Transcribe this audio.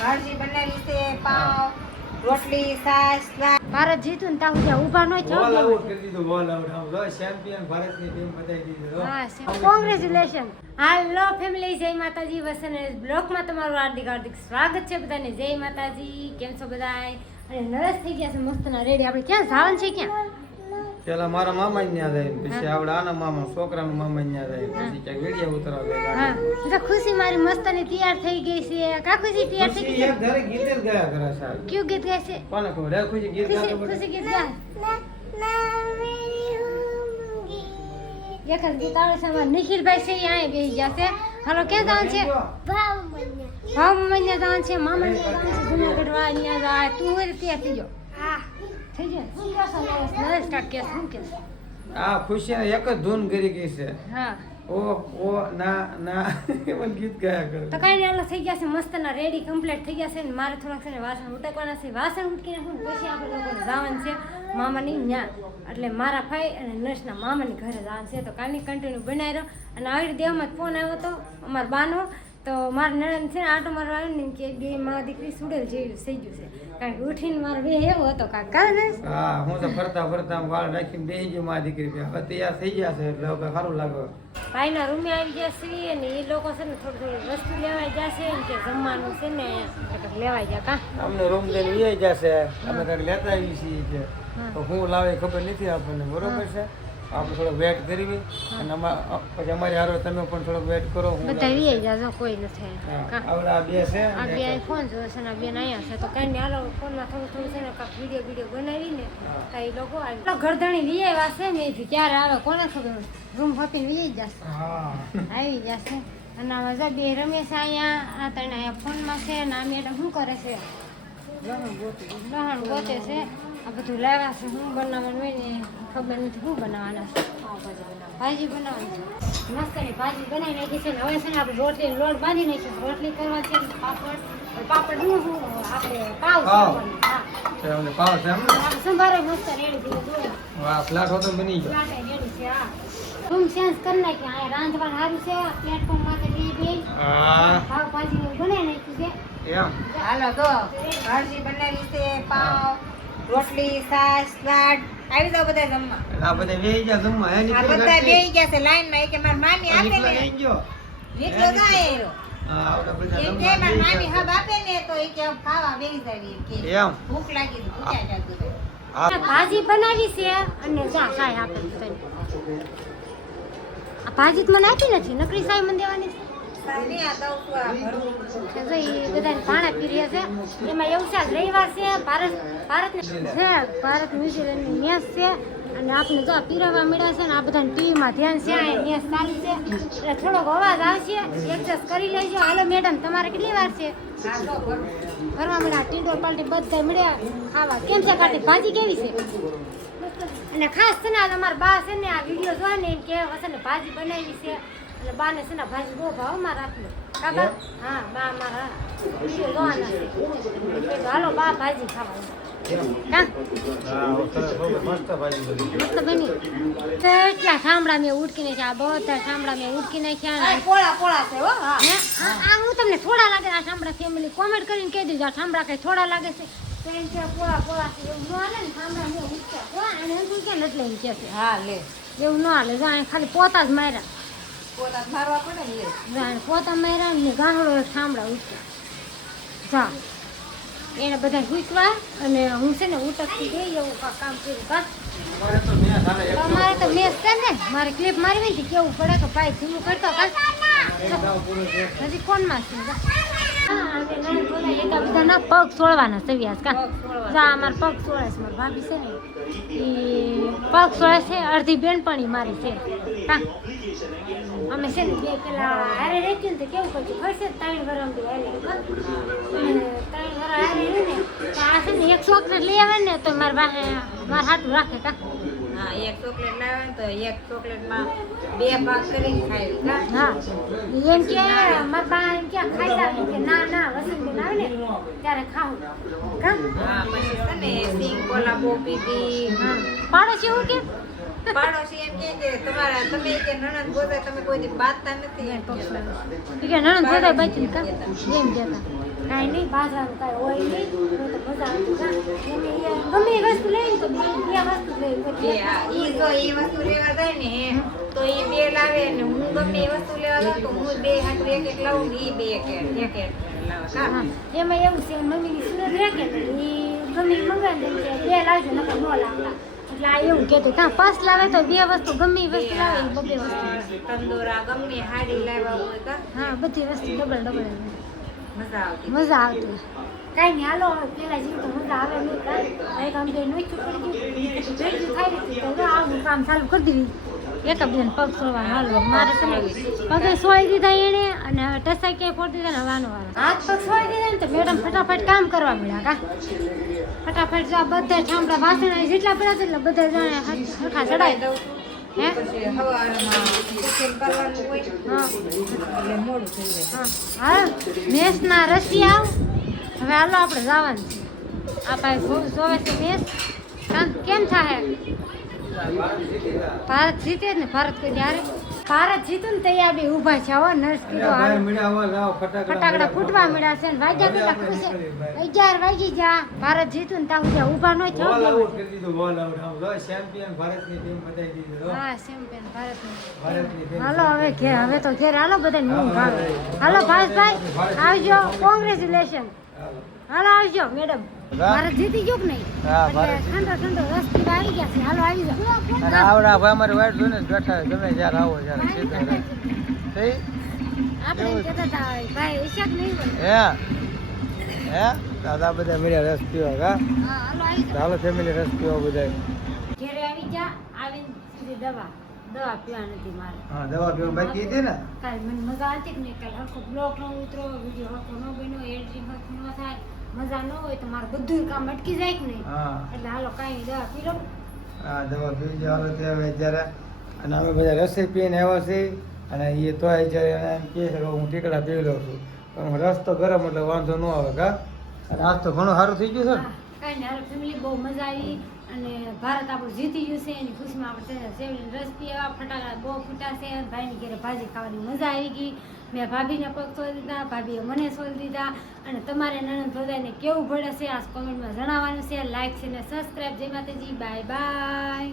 ભાજી બનાવી છે, પાવ, રોટલી, છાશ, ભારત જીતું ને ત્યાં સુધી ઊભા ન થયો. બોલ આઉટ કરી દીધું, બોલ આઉટ. આમ જો ચેમ્પિયન ભારતની ટીમ બતાવી દીધી. હા, કોંગ્રેચ્યુલેશન. હાલો ફેમિલી, જય માતાજી. વસન બ્લોગમાં તમારું હાર્દિક સ્વાગત છે બધાને. જય માતાજી. કેમ છો બધાય? અને નરસ થઈ ગયા છે મસ્તના રેડી. આપણે ક્યાં જવાનું છે? ક્યાં? પેલા મારા મામા ન્યા જાય, પછી આવડે આના મામા છોકરાનું મામા ન્યા જાય, પછી ક્યાંક વિડીયો ઉતરાવે. હા, તો ખુશી મારી મસ્તની તૈયાર થઈ ગઈ છે. કા ખુશી તૈયાર થઈ ગઈ? એક ઘરે ગીત જ ગયા કરે છે. ક્યું ગીત ગાય છે? કોને ખબર? હે ખુશી ગીત ગાતો બધું. ખુશી ગીત ગાય. એક જ ગીત આવે છે. અમારા નિખિલભાઈ છે, અહીંયા બેસી ગયા છે. હાલો, ક્યાં જવાનું છે? ભાવ મહિના જવાનું છે. મામા જવાનું છે જુનાગઢ વાળા ત્યાં જાય. તું હોય ત્યાં થઈ ગયો. હા, થઈ ગયો. શું કહેશો? નરેશ કાકા કે શું કહેશો? આ ખુશીને એક જ ધૂન કરી ગઈ છે. હા, ઓ ના ના એમ ગીત ગાયા કરે. તો કાંઈ નહીં, હાલો થઈ ગયા છે મસ્તના રેડી કમ્પ્લીટ થઈ ગયા છે ને મારે થોડાક છે ને વાસણ ઉટકવાના છે. વાસણ ઉટકીને હું પછી આપણે લોકોને જવાનું છે મામાની ન્યા, એટલે મારા ભાઈ અને નર્સના મામાની ઘરે જવાનું છે. તો કાલની કન્ટિન્યુ બનાવી રહ્યો. અને આવી દેહમાં ફોન આવ્યો હતો અમારા બાનો, તો મારા નણંદ છે ને આટો મારવા આવ્યો ને કે બે માં દીકરી સુડેલ જેવી થઈ ગયું છે. કારણ કે ઉઠીને મારો બે એવો હતો કાકા ને. હા, હું તો ફરતા ફરતા વાળ રાખીને બેસી ગયો મારી દીકરી પે. હવે તૈયાર થઈ ગયા છે એટલે હવે સારું લાગે. ભાઈના રૂમે આવી ગયા છે ને એ લોકો છે ને થોડી વસ્તુ લેવાઈ જશે ને કે જમવાનું છે ને લેવાઈ ગયા. કા અમને રૂમ લઈને વી જશે, અમે કંઈક લેતા આવી છીએ કે તો હું લાવે ખબર નથી આપણને. બરોબર છે, આપણે થોડો વેટ કરવી અને પછી અમારી હારો તમે પણ થોડોક વેટ કરો. બધા વી જાજો, કોઈ નથી. આવડા આ બે છે, આ બે ફોન જોવે છે ને આ બેન અહીંયા છે. તો કઈ નહીં, હાલો ફોનમાં થોડું છે ને કાંક વિડીયો બનાવીને તો એ લોકો ઘરધણી વી આવ્યા છે ને એથી ક્યારે આવે કોને ખબર. રૂમ ફપીને વી જશે. હા આવી જશે. અને આમાં જો બે રમે છે અહીંયા. આ તને અહીંયા ફોનમાં છે ને આ મેડમ શું કરે છે? લહણ ગોતે છે. આ બધું લાવ્યા છે. શું બનાવવાનું હોય ને ખબર નથી. શું બનાવવાના છે? ભાજી બનાવવાની છે. મસ્તની ભાજી બનાવી નાખી છે ને હવે છે ને આપણે રોટલી લોટ બાંધી નાખીશું. રોટલી કરવા છે પાપડ શું આપણે પાવ પાવ પાવ છે એમ ને? સંભારો મસ્ત રેડી થઈ ગયો. વાહ, ફ્લાટ હોતો બની ગયો. રેડી છે. હા, રૂમ ચેન્જ કરી નાખ્યો. અહીંયા રાંધવાનું સારું છે. પ્લેટફોર્મ માટે બે હા પાવ ભાજી બનાવી નાખ્યું છે. એમ હાલો તો ભાજી બનાવી છે, પાવ, રોટલી, છાશ, દાળ. આવી જાવ બધા જમવા. આ બધા બેહી ગયા જમવા. એની આ બધા બેહી ગયા છે લાઈન માં. કે મારી મામી આપે ને બેહી ગયો. નીકળો જાય એરો. હા, આવડા બધા એમ કે જમવા મારી બેહી મામી ગયા. હબ આપે ને તો એ કે ખાવા બેસી જાય એમ કે એમ ભૂખ લાગી તો ભૂખ્યા જાતું રહે. હા. ભાજી બનાવી છે અને જા સાય આપે છે. આ ભાજી તો મને આપી નથી, નકરી સાય મને દેવાની છે. સાની આ દઉં છું આ ભરવું. તો જો એ બધાને પાણા પી રહ્યા છે. એમાં એવું છે રવિવાર છે, ભારત ન્યુઝીલેન્ડની મેચ છે અને આપણે જો પીરવવા મળ્યા છે ને આ બધાને ટીવીમાં ધ્યાન છે. આ મેચ ચાલુ છે એટલે થોડોક અવાજ આવશે, એડજસ્ટ કરી લેજો. હાલો મેડમ, તમારે કેટલી વાર છે? આ તો ભરવું. ફરવા મળ્યા, ટીડોર પાલટી બધા મળ્યા ખાવા. કેમ છે કાઢી ભાજી કેવી છે? અને ખાસ છે ને અમારા બા છે ને આ વિડીયો જોવા ને એમ કે હશે ને ભાજી બનાવી છે એટલે બાને છે ને ભાજી બહુ ભાવ મારા હાથમાં. ખબર? હા, બા મારા વિડીયો જોવાના છે. હાલો બા ભાજી ખાવા. કા મસ્ત ભાજી બની. મસ્ત બની. કેટલા ઠામડા મેં ઉડકી નાખ્યા. આ બધા ઠામડા મેં ઉડકી નાખ્યા. આ પોળા પોળા છે હો. હા. હે? આ હું તમને થોડા લાગે આ ઠામડા ફેમિલી કોમેન્ટ કરીને કહી દેજો આ ઠામડા કઈ થોડા લાગે છે. તો એમ કે પોળા પોળા છે એવું ન હાલે ને. ઠામડા મેં ઉડક્યા પોળા અને એમ કે એટલે એમ કે છે હા લે. એવું ન હાલે. જો ખાલી પોતા જ માર્યા. પોતા મારવા પડે ને લે. જો પોતા માર્યા ને ગાંહડો ઠામડા ઉડક્યા. જા એને બધા ઉકવા અને હું છે ને ઉટકતી ગઈ એવું કામ કર્યું. કા અમારે તો મેં સારા એક તમારે તો મેસ કર ને મારે ક્લિપ મારવી હતી કેવું પડે કે ભાઈ ધીમું કરતો કા એકદમ પૂરું છે. હજી કોણમાં છે? બધા ના પગ સોળવાના છે વ્યાસ કા. જા અમારા પગ સોળે છે. મારા ભાભી છે ને એ પગ સોળે છે. અડધી બેનપણી મારી છે કા. અમે છે ને બે પેલા હારે રહી ને કેવું કરશું ખર્ચે 3 વર્ષ હારે 3 વર્ષ હારે રહી ને તો આ છે ને એક ચોકલેટ લઈ આવે ને તો મારા વાહે મારા હાથું રાખે કા. હા, એક ચોકલેટ લાવે ને તો એક ચોકલેટમાં 2 ભાગ કરીને ખાય. કા? હા એમ કે મારા બા એમ કે ખાઈ જાય કે ના ના વસંત આવે ને ત્યારે ખાવું કા. હા, પછી છે ને સિંગ કોલા બહુ પીધી. હા, પાડોશી હું કે પાડોશી એમ કે તમારા તમે કે નણંદ ગોતે તમે કોઈ દી બાંધતા નથી એમ કે. નણંદ જોડે બચી કા એમ કહેતા. કાંઈ નહીં બાજરાનું કાંઈ હોય નહીં તો મજા આવતી ગમે એ વસ્તુ લઈને તો બે વસ્તુ લઈ ઈ જો ઈ વસ્તુ લેવા જાય ને તો ઈ બે લાવે ને હું ગમે એ વસ્તુ લેવા જાઉં તો હું બે હાથ એક એક લાવું ને ઈ બે એક લાવે કા એમાં એવું છે મમ્મીની સુરત રહે કે એ ગમે એ મંગાવી દે કે બે લાવજો નકર ન લાવતા એટલે આ એવું કહેતું કાં 5 લાવે તો બે વસ્તુ ગમે એ વસ્તુ લાવે એ બબે વસ્તુ તંદોરા ગમે હાડી લાવ્યા હોય કા હા બધી વસ્તુ ડબલ મજા આવતી કાંઈ નહીં હાલો પેલા જેવી તો મજા આવે નહીં કાંઈ આમ તો નોખ્યું પડી ગયું ભેગું થાય નથી તો આવું કામ ચાલુ કરી દીધી એક બીજાને પગ સોવાનું હાલો મારે તમે પગે સોઈ દીધા એણે અને ટસા ક્યાંય ફોડી દીધા ને વાનો હાથ પગ સોઈ દીધા ને તો મેડમ ફટાફટ કામ કરવા મળ્યા કા ફટાફટ જો બધા ઠામડા વાસણ જેટલા પડ્યા છે એટલે બધા જાણે હરખા ચડાવી દઉં હે પછી હવારમાં ટિફિન કરવાનું હોય હા એટલે મોડું થઈ જાય હા મેસના રશિયા હવે હાલો આપણે જવાનું છે આ ભાઈ જોવે છે મેસ કેમ થાય ભારત જીતે જ ને ભારત કોઈ ત્યારે ભારત જીતું ને તૈયાર બી ઊભા છે હો નર્સ કીધું હાલો ફટાકડા ફૂટવા મળ્યા છે ને વાગ્યા કેટલા ખુશ 11 વાગી જા ભારત જીતું ને ત્યાં સુધી ઊભા ન થયો હા ચેમ્પિયન ભારતની હાલો હવે તો ઘેર હાલો બધાને ઊંઘ આવે હાલો ભાઈ આવજો કોંગ્રેચ્યુલેશન હાલો આવજો મેડમ ભારત જીતી ગયું કે નહીં હા, એટલે ભારત ઠંડો ઠંડો રસ્તી આવી ગયા છે હાલો આવી જાઓ આવડા ભાઈ અમારી વાઈટ જોઈને જ બેઠા ગમે જ્યારે આવો ત્યારે સીધા રહે. થઈ? આપણે એમ કહેતા હતા ભાઈ ઈશાક નહીં હોય હે દાદા બધા મળ્યા રસ પીવા કા હા હાલો આવી જાઓ ચાલો ફેમિલી રસ પીવા બધા ઘેરે આવી જા આવીને સીધી દવા પીવા નથી મારે હા દવા પીવા બાકી હતી ને કાલ મને મજા આવતી કે નહીં કાલ હરખો બ્લોક ન ઉતરો વિડીયો હરખો ન બન્યો એડિટિંગ હરખું ન થાય મજા ન હોય તો મારું બધું કામ અટકી જાય કે નહીં હા એટલે હાલો કાંઈ દવા પી લો હા દવા પીવી જાય હાલો ત્યાં અત્યારે અને અમે બધા રસી પીને આવ્યા છીએ અને એ તો અત્યારે એમ કહે છે કે હું ટીકડા પી લઉં છું પણ રસ તો ગરમ એટલે વાંધો ન આવે કા અને આજ તો ઘણું સારું થઈ ગયું છે ને કાંઈ નહીં હાલો ફેમિલી બહુ મજા આવી અને ભારત આપણું જીતી ગયું છે એની ખુશીમાં આપણે સેવલીને રસ પીવા ફટાકડા બહુ ફૂટાશે ભાઈની ઘરે ભાજી ખાવાની મજા આવી ગઈ મેં ભાભીને પગ સોળી દીધા ભાભીએ મને સોળી દીધા અને તમારે નણંદ ભરદાઈને કેવું પડે છે આ કોમેન્ટમાં જણાવવાનું છે લાઈક છે ને સબસ્ક્રાઈબ જય માતાજી બાય બાય